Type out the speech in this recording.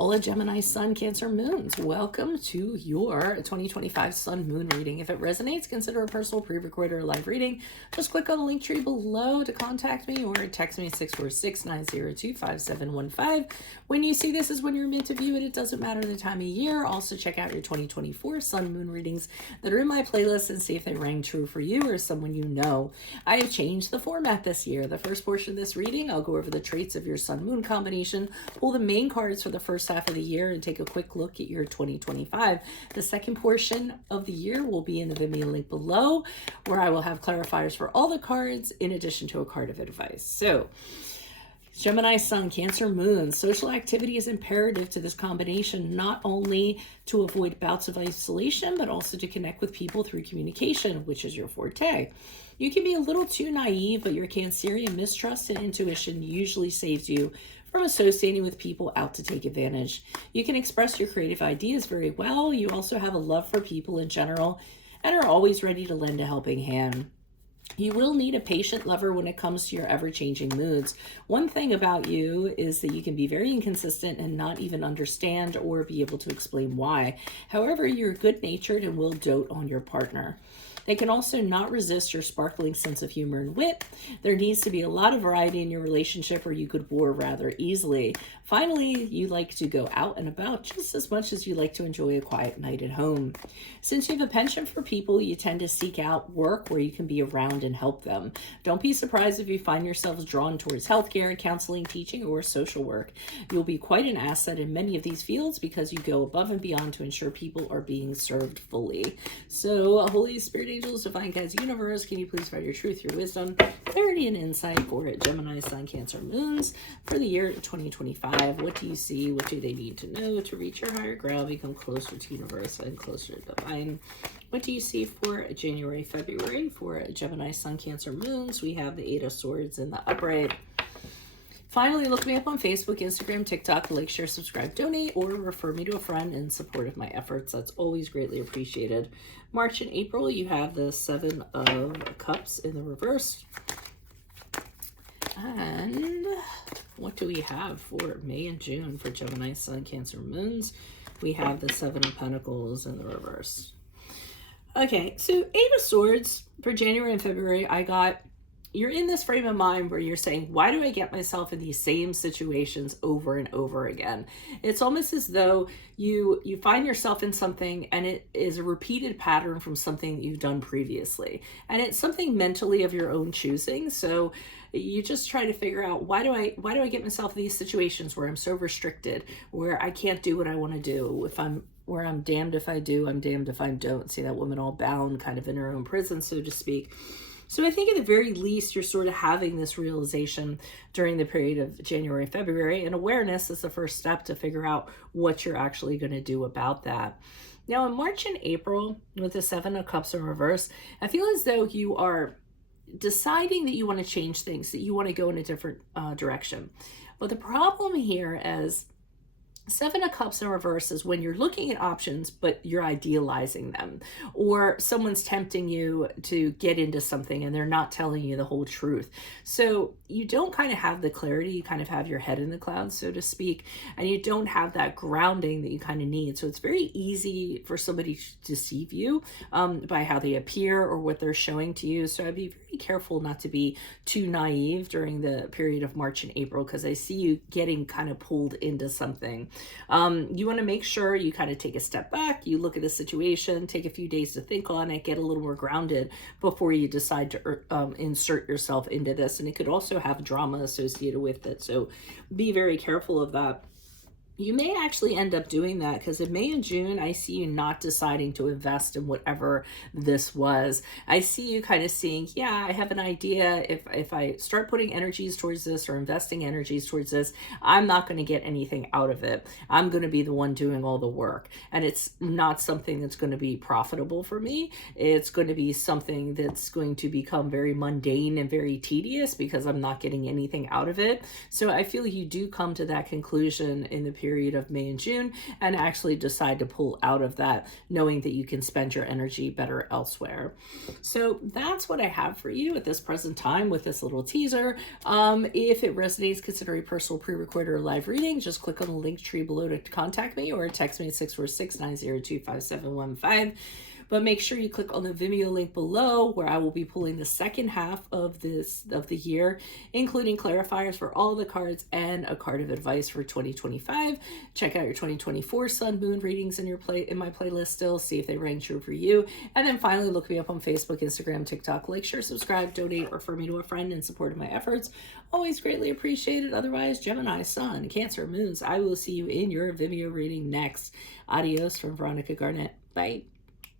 Hola Gemini Sun Cancer Moons. Welcome to your 2025 Sun Moon reading. If it resonates, consider a personal pre-recorded or live reading. Just click on the link tree below to contact me or text me at 646-902-5715. When you see this is when you're meant to view it. It doesn't matter the time of year. Also check out your 2024 Sun Moon readings that are in my playlist and see if they rang true for you or someone you know. I have changed the format this year. The first portion of this reading, I'll go over the traits of your Sun Moon combination, pull the main cards for the first half of the year, and take a quick look at your 2025. The second portion of the year will be in the Vimeo link below, where I will have clarifiers for all the cards in addition to a card of advice. So Gemini Sun, Cancer Moon. Social activity is imperative to this combination, not only to avoid bouts of isolation, but also to connect with people through communication, which is your forte. You can be a little too naive, but your Cancerian mistrust and intuition usually saves you from associating with people out to take advantage. You can express your creative ideas very well. You also have a love for people in general and are always ready to lend a helping hand. You will need a patient lover when it comes to your ever-changing moods. One thing about you is that you can be very inconsistent and not even understand or be able to explain why. However, you're good-natured and will dote on your partner. They can also not resist your sparkling sense of humor and wit. There needs to be a lot of variety in your relationship or you could bore rather easily. Finally, you like to go out and about just as much as you like to enjoy a quiet night at home. Since you have a penchant for people, you tend to seek out work where you can be around and help them. Don't be surprised if you find yourselves drawn towards healthcare, counseling, teaching, or social work. You'll be quite an asset in many of these fields because you go above and beyond to ensure people are being served fully. So, Holy Spirit, angels, divine guides, universe, can you please provide your truth, your wisdom, clarity, and insight for Gemini, Sun, Cancer, Moons for the year 2025? What do you see? What do they need to know to reach your higher ground, become closer to universe and closer to divine? What do you see for January, February for Gemini, Sun, Cancer, Moons? We have the Eight of Swords in the upright. Finally, look me up on Facebook, Instagram, TikTok, like, share, subscribe, donate, or refer me to a friend in support of my efforts. That's always greatly appreciated. March and April, you have the Seven of Cups in the reverse. And what do we have for May and June for Gemini, Sun, Cancer, Moons? We have the Seven of Pentacles in the reverse. Okay, so Eight of Swords for January and February, I got... You're in this frame of mind where you're saying, why do I get myself in these same situations over and over again? It's almost as though you find yourself in something and it is a repeated pattern from something that you've done previously. And it's something mentally of your own choosing. So you just try to figure out, why do I get myself in these situations where I'm so restricted, where I can't do what I want to do, where I'm damned if I do, I'm damned if I don't. See that woman all bound kind of in her own prison, so to speak. So I think at the very least, you're sort of having this realization during the period of January, February, and awareness is the first step to figure out what you're actually going to do about that. Now in March and April, with the Seven of Cups in reverse, I feel as though you are deciding that you want to change things, that you want to go in a different direction. But the problem here is Seven of Cups in reverse is when you're looking at options, but you're idealizing them, or someone's tempting you to get into something and they're not telling you the whole truth. So you don't kind of have the clarity, you kind of have your head in the clouds, so to speak, and you don't have that grounding that you kind of need. So it's very easy for somebody to deceive you by how they appear or what they're showing to you. So I'd be very careful not to be too naive during the period of March and April, because I see you getting kind of pulled into something. You want to make sure you kind of take a step back, you look at the situation, take a few days to think on it, get a little more grounded before you decide to insert yourself into this. And it could also have drama associated with it. So be very careful of that. You may actually end up doing that because in May and June, I see you not deciding to invest in whatever this was. I see you kind of seeing, yeah, I have an idea. If I start putting energies towards this or investing energies towards this, I'm not going to get anything out of it. I'm going to be the one doing all the work. And it's not something that's going to be profitable for me. It's going to be something that's going to become very mundane and very tedious because I'm not getting anything out of it. So I feel you do come to that conclusion in the period period of May and June and actually decide to pull out of that, knowing that you can spend your energy better elsewhere. So that's what I have for you at this present time with this little teaser. If it resonates, consider a personal pre-recorded or live reading. Just click on the link tree below to contact me, or text me at 646-902-5715. But make sure you click on the Vimeo link below, where I will be pulling the second half of the year, including clarifiers for all the cards and a card of advice for 2025. Check out your 2024 Sun Moon readings in my playlist still, see if they rang true for you. And then finally, look me up on Facebook, Instagram, TikTok. Like, share, subscribe, donate, or refer me to a friend in support of my efforts. Always greatly appreciated. Otherwise, Gemini, Sun, Cancer, Moons, I will see you in your Vimeo reading next. Adios from Veronica Garnett. Bye.